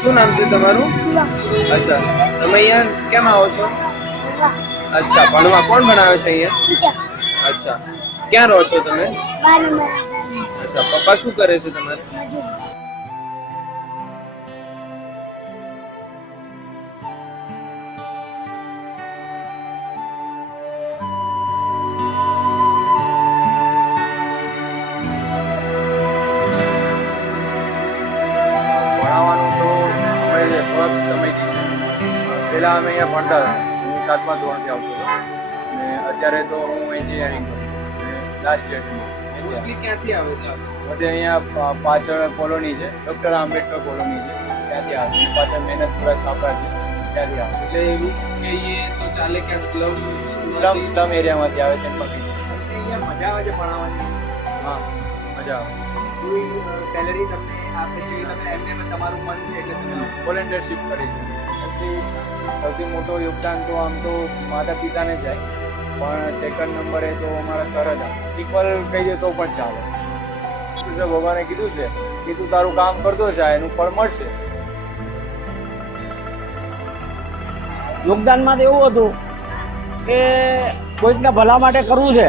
શું નામ છે તમારું? અચ્છા, તમે અહીંયા કેમ આવો છો? અચ્છા, ભણવા કોણ ભણાવે છે અહીંયા? અચ્છા, ક્યાં રહો છો તમે? અચ્છા, પપ્પા શું કરે છે તમારે? ભણાવવાનું તો અમે થોડાક સમયથી છે. પહેલાં અમે અહીંયા ભણતા હતા. હું 7મા ધોરણથી આવતો હતો અને અત્યારે તો હું એન્જિનિયરિંગ કરું લાસ્ટ યર મોસ્ટલી ક્યાંથી આવે છે? એટલે અહીંયા પાછળ કોલોની છે, ડૉક્ટર આંબેડકર કોલોની છે, ત્યાંથી આવે છે. પાછળ મહેનતપુરા છાપરા છે, ત્યાંથી આવે છે. એટલે એવું કહીએ તો ચાલે કે સ્લમ એરિયામાંથી આવે છે. અહીંયા મજા આવે છે ભણાવવાની? હા, મજા આવે. કોઈ સેલેરી તમને આપે છે કે તમે એમને તમારું મન છે એટલે તમે વોલેન્ટિયરશીપ કરી છે. સૌથી મોટો યોગદાન તો આમ તો માતા પિતાને જાય, પણ સેકન્ડ નંબરે તો અમારા સર જ આવે. ઇક્વલ કહીએ તો પણ ચાલે. ભગવાને કીધું છે કે તું તારું કામ કરતો જાય, એનું ફળ મળશે. યોગદાનમાં તો એવું હતું કે કોઈકને ભલા માટે કરવું છે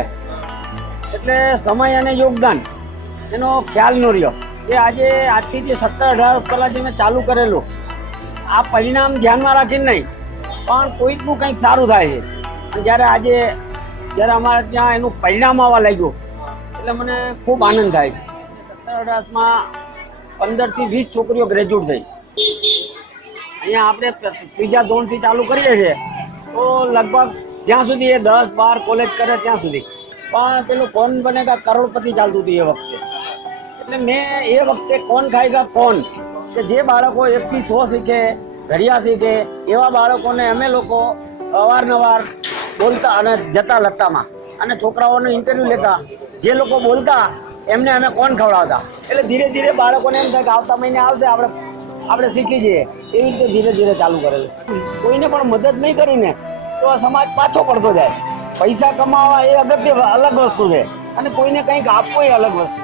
એટલે સમય અને યોગદાન એનો ખ્યાલ ન રહ્યો. એ આજથી જે 17-18 વર્ષ પહેલાં જે મેં ચાલુ કરેલું, આ પરિણામ ધ્યાનમાં રાખીને નહીં પણ કોઈકનું કંઈક સારું થાય છે. જ્યારે અમારે ત્યાં એનું પરિણામ આવવા લાગ્યું એટલે મને ખૂબ આનંદ થાય છે. 17-18માં 15થી 20 છોકરીઓ ગ્રેજ્યુએટ થઈ. અહીંયા આપણે ત્રીજા ધોરણથી ચાલુ કરીએ છીએ તો લગભગ જ્યાં સુધી એ 10-12 કોલેજ કરે ત્યાં સુધી. પણ પેલું કોણ બનેગા કરોડપતિ ચાલતું હતું એ વખતે. એટલે મેં એ વખતે કોણ ખાયગા કોણ, કે જે બાળકો 1થી 100 શીખે, ઘડિયા શીખે, એવા બાળકોને અમે લોકો અવારનવાર બોલતા અને જતા લત્તામાં અને છોકરાઓને ઇન્ટરવ્યૂ લેતા. જે લોકો બોલતા એમને અમે કોણ ખવડાવતા. એટલે ધીરે ધીરે બાળકોને એમ થાય કે આવતા મહિને આવશે, આપણે શીખી જઈએ. એવી રીતે ધીરે ધીરે ચાલુ કરેલું. કોઈને પણ મદદ નહીં કરીને તો આ સમાજ પાછો પડતો જાય. પૈસા કમાવા એ અગત્ય અલગ વસ્તુ છે અને કોઈને કંઈક આપવું એ અલગ વસ્તુ.